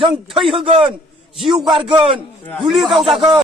जों थै होगोन जिउ गारगोन गुलि गावजागोन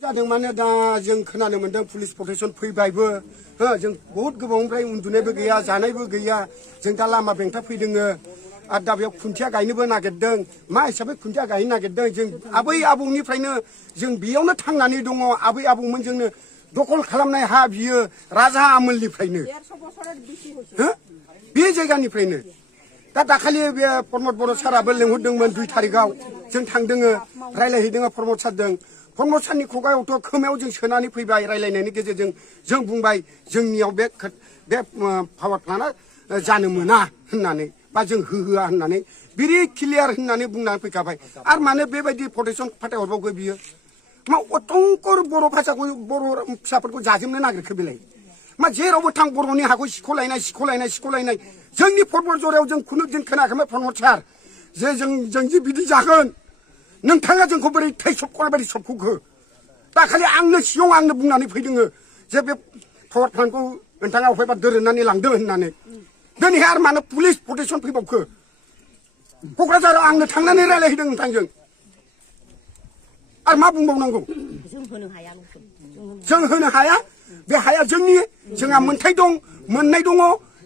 जादों माने दा जों खोनानो मोनदों पुलिस प्रटेक्शन फैबायबो जों बहुत गोबावनिफ्राय उन्दुनायबो गैया जानायबो गैया जों दा लामा बेंथा फैदों आरो दा बेयाव खुन्थिया गायनोबो नागिरदों मा हिसाबै खुन्थिया गायनो नागिरदों जों आबै आबौनिफ्रायनो जों बेयावनो थांनानै दङ आबै आबौमोनजोंनो दखल खालामनाय हा बियो राजा आमोलनिफ्रायनो बे जायगानिफ्रायनो दा दाखालि बे प्रमद बर' साराबो लेंहरदोंमोन 2 तारिखआव जों थांदों रायलायहैदों प्रमद सारजों प्रमद सारनि खुगायावथ' खोमायाव जों सोनानै फैबाय रायलायनायनि गेजेरजों जों बुंबाय जोंनियाव बे पावार प्लान्टआ जानो मोना होननानै बा जों होहोआ होननानै बिरि क्लियार होननानै बुंनानै फैखाबाय आरो मानो बेबायदि प्रटेक्शन फाथायहरबावगो बियो मा अटंकर बर' भाषाखौ बर' फिसाफोरखौ जाजोबनो नागिरखो बेलाय मा जेरावबो थां बर'नि हाखौ सिख'लायनाय जोंनि फर्मल जरायाव जों खुनु दिन खोनायाखैमोन प्रमद सार जे जों जे बिदि जागोन नोंथाङा जोंखौ बोरै थैसबख'नाय बायदि सबख'खो दाखालि आंनो सिगाङाव आंनो बुंनानै फैदों जे बे पावार प्लान्टखौ नोंथाङा अफायबा दोरोदनानै लांदों होननानै दिनैहाय आरो मानो पुलिस प्रटेक्शन फैबावखो क'क्राझाराव आंनो थांनानै रायलायहैदों नोंथांजों आरो मा बुंबावनांगौ जों होनो हाया बे हाया जोंनि जोंहा मोन्थाय दं मोननाय दङ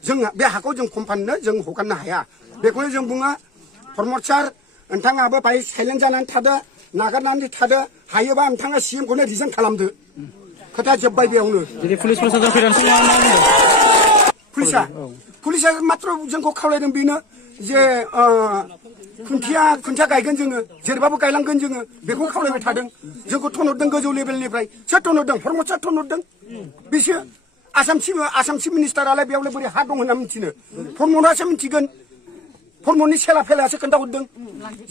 जों बे हाखौ जों कम्पानिनो जों हगारनो हाया बेखौनो जों बुङो प्रमद सार नोंथाङाबो बाहाय साइलेन्ट जानानै थादो नागारनानै थादो हायोबा नोंथाङा सिएमखौनो रिजाइन खालामदो खोथा जोब्बाय बेयावनो पुलिस प्रशासन पुलिसा मात्र जोंखौ खावलायदों बेनो जे खुन्थिया गायगोन जोङो जेरैबाबो गायलांगोन जोङो बेखौ खावलायबाय थादों जोंखौ थनहरदों गोजौ लेभेलनिफ्राय सोर थनहरदों प्रमद सार थनहरदों बिसोर आसाम चिफ मिनिस्टारालाय बेयावलाय बोरै हा दं होनना मिथिनो प्रमदासो मिथिगोन प्रमदनि सेला फेलायासो खोन्थाहरदों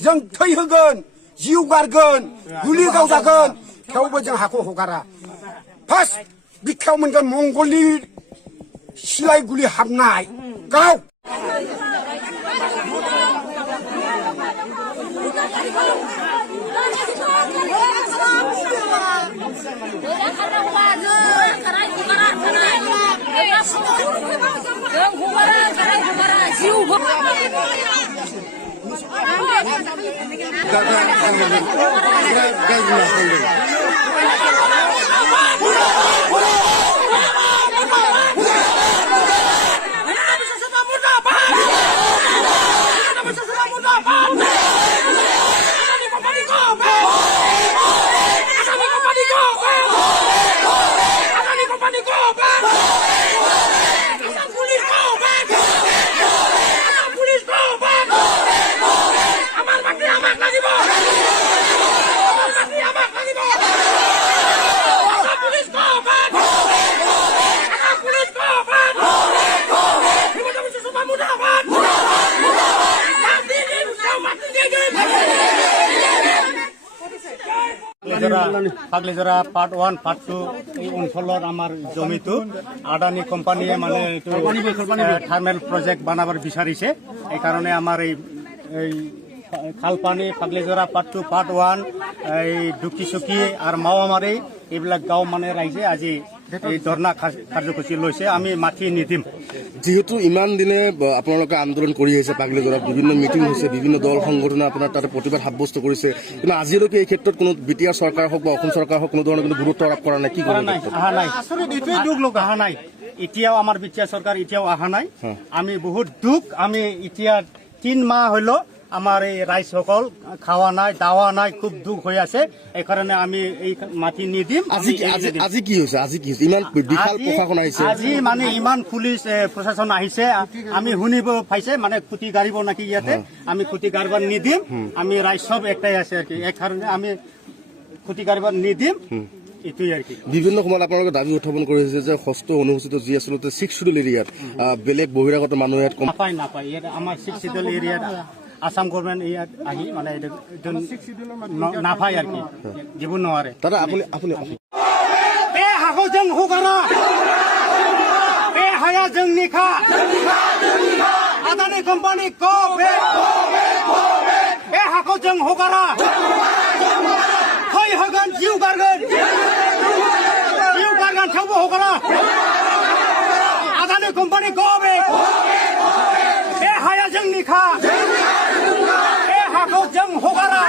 जों थै होगोन जिउ गारगोन गुलि गावजागोन थेवबो जों हाखौ हगारा फार्स्ट बिखायाव मोनगोन मंगलनि सिलाय गुलि हाबनाय गाव পাগলিজৰা পার্ট 1 পার্ট 2 এই অঞ্চলৰ আমাৰ জমিটো আদানী কোম্পানীয়ে মানে থাৰ্মেল প্ৰজেক্ট বনাবৰ বিচাৰিছে এই কাৰণে আমাৰ এই খালপানী পাগলিজৰা পার্ট 2 পার্ট 1 এই দুকিচুকি আৰু মাওমাৰী এইবিলাক গাঁও মানে ৰাইজে আজি এই ধৰ্ণা কাৰ্যসূচী লৈছে আমি মাটি নিদিম যেহেতু ইমান দিনে আপোনালোকে আন্দোলন কৰি আহিছে পাগলিজৰাত বিভিন্ন মিটিং হৈছে বিভিন্ন দল সংগঠনে আপোনাৰ তাতে প্ৰতিবাদ সাব্যস্ত কৰিছে কিন্তু আজিলৈকে এই ক্ষেত্ৰত কোনো বিটিআৰ চৰকাৰ হওক বা অসম চৰকাৰ হওক কোনো ধৰণৰ কোনো গুৰুত্ব আৰোপ কৰা নাই কি কৰা নাই অহা নাই আচলতে এইটোৱে দুখ লোক অহা নাই এতিয়াও আমাৰ বিটিআৰ চৰকাৰ এতিয়াও অহা নাই আমি বহুত দুখ আমি এতিয়া 3 মাহ হলো আমাৰ এই ৰাইজসকল খাৱা নাই দাৱা নাই খুব দুখ হৈ আছে এইকাৰণে আমি এই মাটি নিদিম আজি কি হৈছে ইমান বিশাল প্ৰশাসন আহিছে আজি মানে ইমান পুলিচ প্ৰশাসন আহিছে আমি শুনিব পাইছে মানে খুঁটি গাড়িব নাকি ইয়াতে আমি খুঁটি গাড়িব নিদিম আমি ৰাইজ সব একটাই আছে আর কি এই কারণে আমি খুঁটি গাড়িব নিদিম এইটোই আর কি বিভিন্ন সময়ত আপোনালোকে দাবী উত্থাপন কৰিছে যে ষষ্ঠ অনুসূচিত যি আচলতে 6 শিডিউল এৰিয়াত বেলেগ বহিৰাগত মানুহ ইয়াত নাপায় ইয়াত আমাৰ 6 শিডিউল এৰিয়াত আসাম গভর্নমেন্ট ইয়াত আহি মানে নাপায় আর কি দিব নোৱাৰে দাদা আপুনি बे हाखौ जों हगारा बे हाया जोंनिखा आदानि कम्पानि गो बे हाखौ जों हगारा थै होगोन जिउ गारगोन थेवबो हगारा आदानि कम्पानि गो बे हाया जोंनिखा बे हाखौ जों हगारा